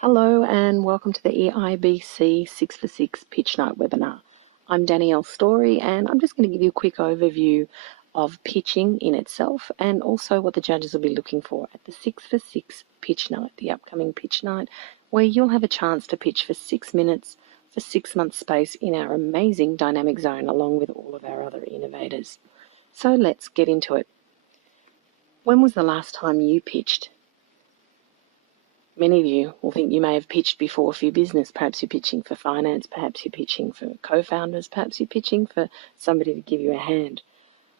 Hello and welcome to the EIBC 6 for 6 Pitch Night webinar. I'm Danielle Story and I'm just going to give you a quick overview of pitching in itself and also what the judges will be looking for at the 6 for 6 Pitch Night, the upcoming pitch night, where you'll have a chance to pitch for 6 minutes for 6 months space in our amazing dynamic zone along with all of our other innovators. So let's get into it. When was the last time you pitched? Many of you will think you may have pitched before for your business. Perhaps you're pitching for finance, perhaps you're pitching for co-founders, perhaps you're pitching for somebody to give you a hand.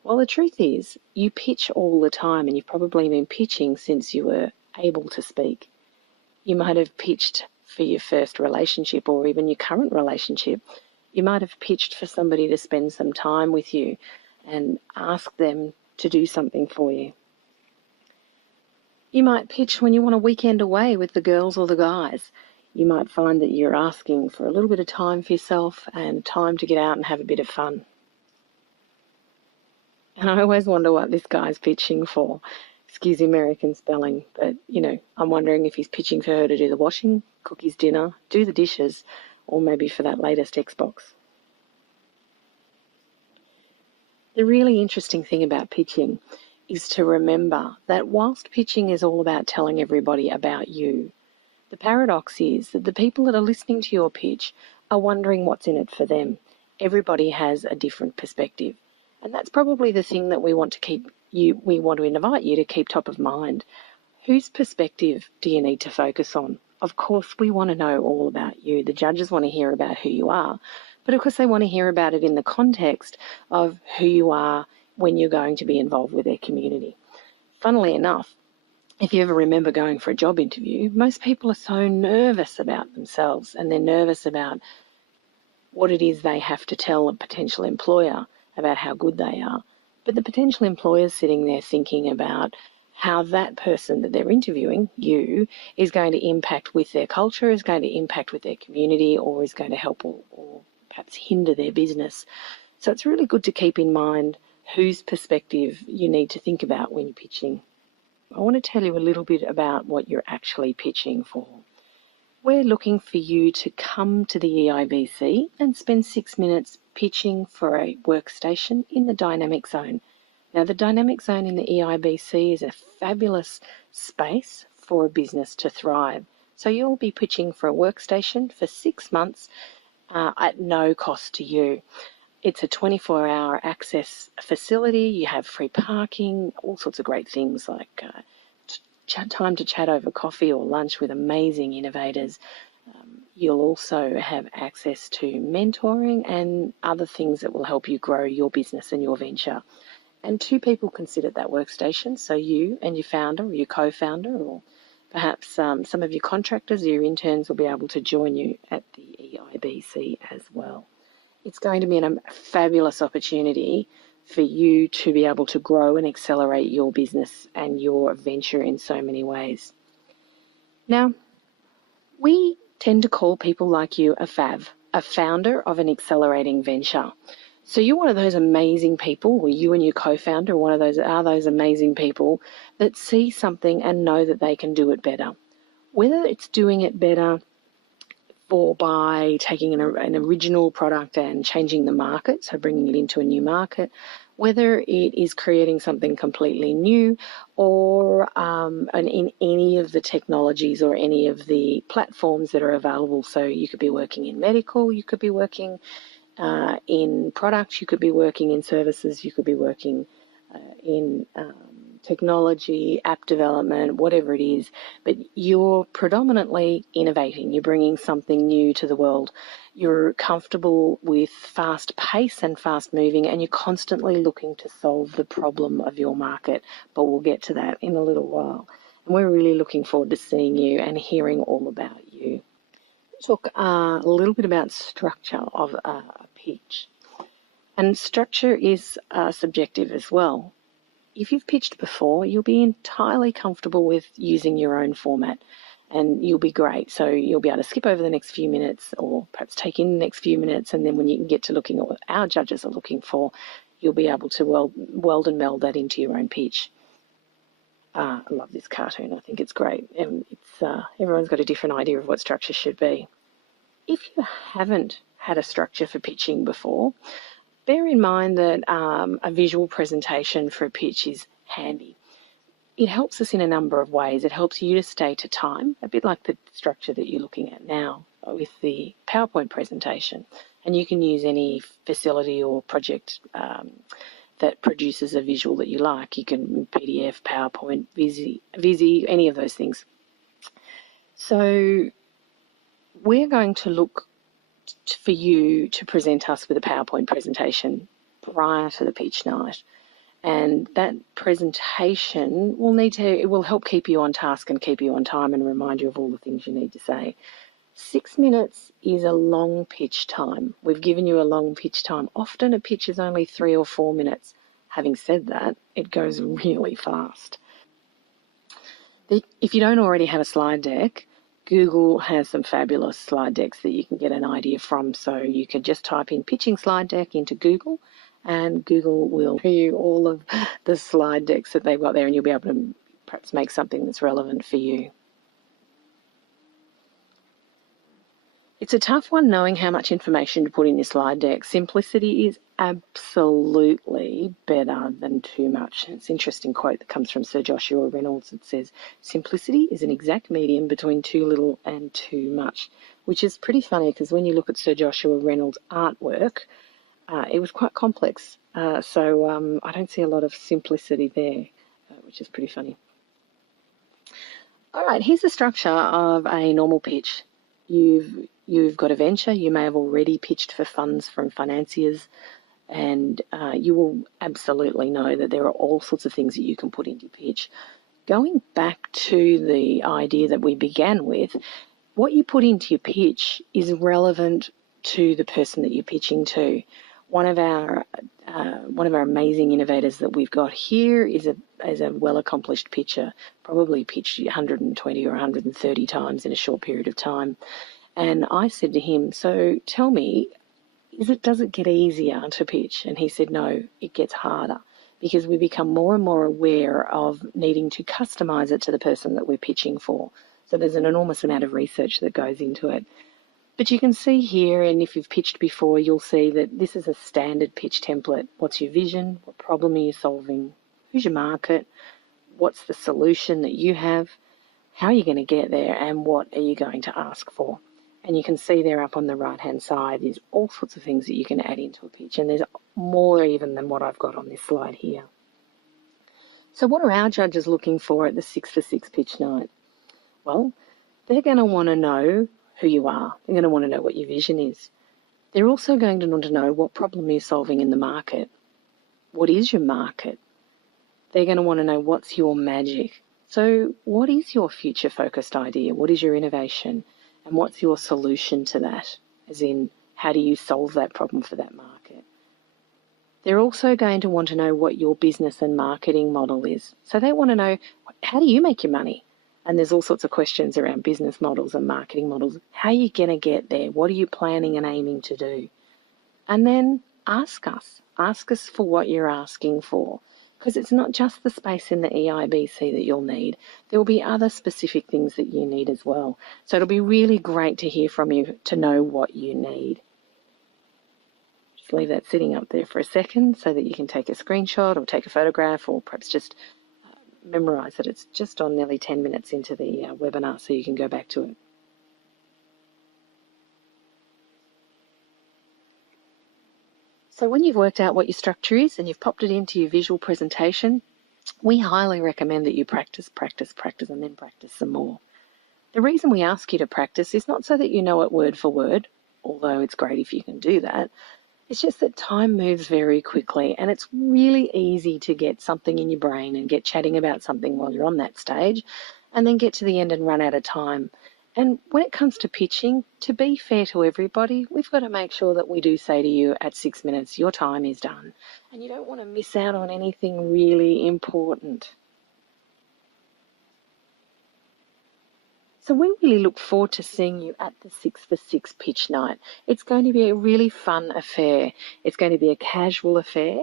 Well, the truth is you pitch all the time and you've probably been pitching since you were able to speak. You might have pitched for your first relationship or even your current relationship. You might have pitched for somebody to spend some time with you and ask them to do something for you. You might pitch when you want a weekend away with the girls or the guys. You might find that you're asking for a little bit of time for yourself and time to get out and have a bit of fun. And I always wonder what this guy's pitching for. Excuse the American spelling, but, I'm wondering if he's pitching for her to do the washing, cook his dinner, do the dishes, or maybe for that latest Xbox. The really interesting thing about pitching is to remember that whilst pitching is all about telling everybody about you, the paradox is that the people that are listening to your pitch are wondering what's in it for them. Everybody has a different perspective. And that's probably the thing that we want to invite you to keep top of mind. Whose perspective do you need to focus on? Of course, we want to know all about you. The judges want to hear about who you are, but of course they want to hear about it in the context of who you are when you're going to be involved with their community. Funnily enough, if you ever remember going for a job interview, most people are so nervous about themselves and they're nervous about what it is they have to tell a potential employer about how good they are. But the potential employer's sitting there thinking about how that person that they're interviewing, you, is going to impact with their culture, is going to impact with their community, or is going to help or perhaps hinder their business. So it's really good to keep in mind whose perspective you need to think about when you're pitching. I want to tell you a little bit about what you're actually pitching for. We're looking for you to come to the EIBC and spend 6 minutes pitching for a workstation in the dynamic zone. Now, the dynamic zone in the EIBC is a fabulous space for a business to thrive. So you'll be pitching for a workstation for 6 months at no cost to you. It's a 24-hour access facility. You have free parking, all sorts of great things like time to chat over coffee or lunch with amazing innovators. You'll also have access to mentoring and other things that will help you grow your business and your venture. And 2 people can sit at that workstation, so you and your founder or your co-founder, or perhaps some of your contractors or your interns will be able to join you at the EIBC as well. It's going to be a fabulous opportunity for you to be able to grow and accelerate your business and your venture in so many ways. Now, we tend to call people like you a FAV, a founder of an accelerating venture. So you're one of those amazing people, or you and your co-founder are those amazing people that see something and know that they can do it better. Whether it's doing it better or by taking an original product and changing the market, so bringing it into a new market, whether it is creating something completely new or in any of the technologies or any of the platforms that are available. So you could be working in medical, you could be working in products, you could be working in services, you could be working in technology, app development, whatever it is, but you're predominantly innovating. You're bringing something new to the world. You're comfortable with fast pace and fast moving, and you're constantly looking to solve the problem of your market, but we'll get to that in a little while. And we're really looking forward to seeing you and hearing all about you. Talk a little bit about structure of a pitch. And structure is subjective as well. If you've pitched before, you'll be entirely comfortable with using your own format and you'll be great. So you'll be able to skip over the next few minutes or perhaps take in the next few minutes, and then when you can get to looking at what our judges are looking for, you'll be able to weld and meld that into your own pitch. I love this cartoon. I think it's great. And everyone's got a different idea of what structure should be. If you haven't had a structure for pitching before, bear in mind that a visual presentation for a pitch is handy. It helps us in a number of ways. It helps you to stay to time, a bit like the structure that you're looking at now with the PowerPoint presentation. And you can use any facility or project that produces a visual that you like. You can PDF, PowerPoint, Visy, any of those things. So we're going to look for you to present us with a PowerPoint presentation prior to the pitch night. And that presentation will help keep you on task and keep you on time and remind you of all the things you need to say. 6 minutes is a long pitch time. We've given you a long pitch time. Often a pitch is only 3 or 4 minutes. Having said that, it goes really fast. If you don't already have a slide deck, Google has some fabulous slide decks that you can get an idea from. So you could just type in pitching slide deck into Google, and Google will show you all of the slide decks that they've got there, and you'll be able to perhaps make something that's relevant for you. It's a tough one knowing how much information to put in your slide deck. Simplicity is absolutely better than too much. It's an interesting quote that comes from Sir Joshua Reynolds that says, "Simplicity is an exact medium between too little and too much," which is pretty funny because when you look at Sir Joshua Reynolds' artwork, it was quite complex. So I don't see a lot of simplicity there, which is pretty funny. All right, here's the structure of a normal pitch. You've got a venture. You may have already pitched for funds from financiers, and you will absolutely know that there are all sorts of things that you can put into your pitch. Going back to the idea that we began with, what you put into your pitch is relevant to the person that you're pitching to. One of our amazing innovators that we've got here is a well-accomplished pitcher, probably pitched 120 or 130 times in a short period of time. And I said to him, "So tell me, does it get easier to pitch?" And he said, "No, it gets harder because we become more and more aware of needing to customise it to the person that we're pitching for. So there's an enormous amount of research that goes into it. But you can see here, and if you've pitched before, you'll see that this is a standard pitch template. What's your vision? What problem are you solving? Who's your market? What's the solution that you have? How are you going to get there? And what are you going to ask for?" And you can see there up on the right-hand side, there's all sorts of things that you can add into a pitch. And there's more even than what I've got on this slide here. So what are our judges looking for at the 6 for 6 pitch night? Well, they're going to want to know who you are. They're going to want to know what your vision is. They're also going to want to know what problem you're solving in the market. What is your market? They're going to want to know what's your magic. So what is your future-focused idea? What is your innovation? And what's your solution to that? As in, how do you solve that problem for that market? They're also going to want to know what your business and marketing model is. So they want to know, how do you make your money? And there's all sorts of questions around business models and marketing models. How are you going to get there? What are you planning and aiming to do? And then ask us. Ask us for what you're asking for. Because it's not just the space in the EIBC that you'll need. There will be other specific things that you need as well. So it'll be really great to hear from you to know what you need. Just leave that sitting up there for a second so that you can take a screenshot or take a photograph or perhaps just memorise that it's just on nearly 10 minutes into the webinar so you can go back to it. So when you've worked out what your structure is and you've popped it into your visual presentation, we highly recommend that you practice, and then practice some more. The reason we ask you to practice is not so that you know it word for word, although it's great if you can do that. It's just that time moves very quickly and it's really easy to get something in your brain and get chatting about something while you're on that stage and then get to the end and run out of time. And when it comes to pitching, to be fair to everybody, we've got to make sure that we do say to you at 6 minutes, your time is done. And you don't want to miss out on anything really important. So we really look forward to seeing you at the 6 for 6 pitch night. It's going to be a really fun affair. It's going to be a casual affair.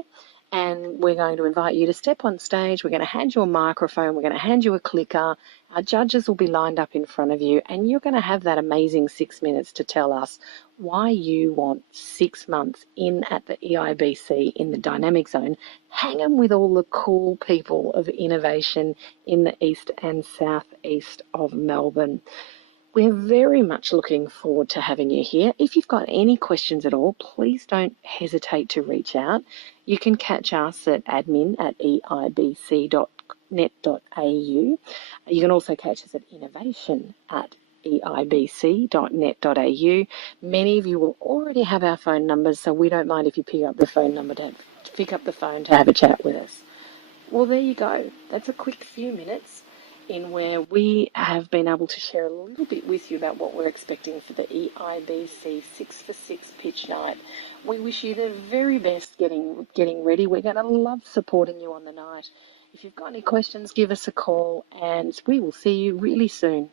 and we're going to invite you to step on stage. We're going to hand you a microphone. We're going to hand you a clicker. Our judges will be lined up in front of you, and you're going to have that amazing 6 minutes to tell us why you want 6 months in at the EIBC in the Dynamic Zone, hanging with all the cool people of innovation in the east and southeast of Melbourne. We're very much looking forward to having you here. If you've got any questions at all, please don't hesitate to reach out. You can catch us at admin@eibc.net.au. You can also catch us at innovation@eibc.net.au. Many of you will already have our phone numbers, so we don't mind if you pick up the phone to have a chat with us. Well, there you go. That's a quick few minutes in where we have been able to share a little bit with you about what we're expecting for the EIBC 6 for 6 pitch night. We wish you the very best getting ready. We're going to love supporting you on the night. If you've got any questions, give us a call, and we will see you really soon.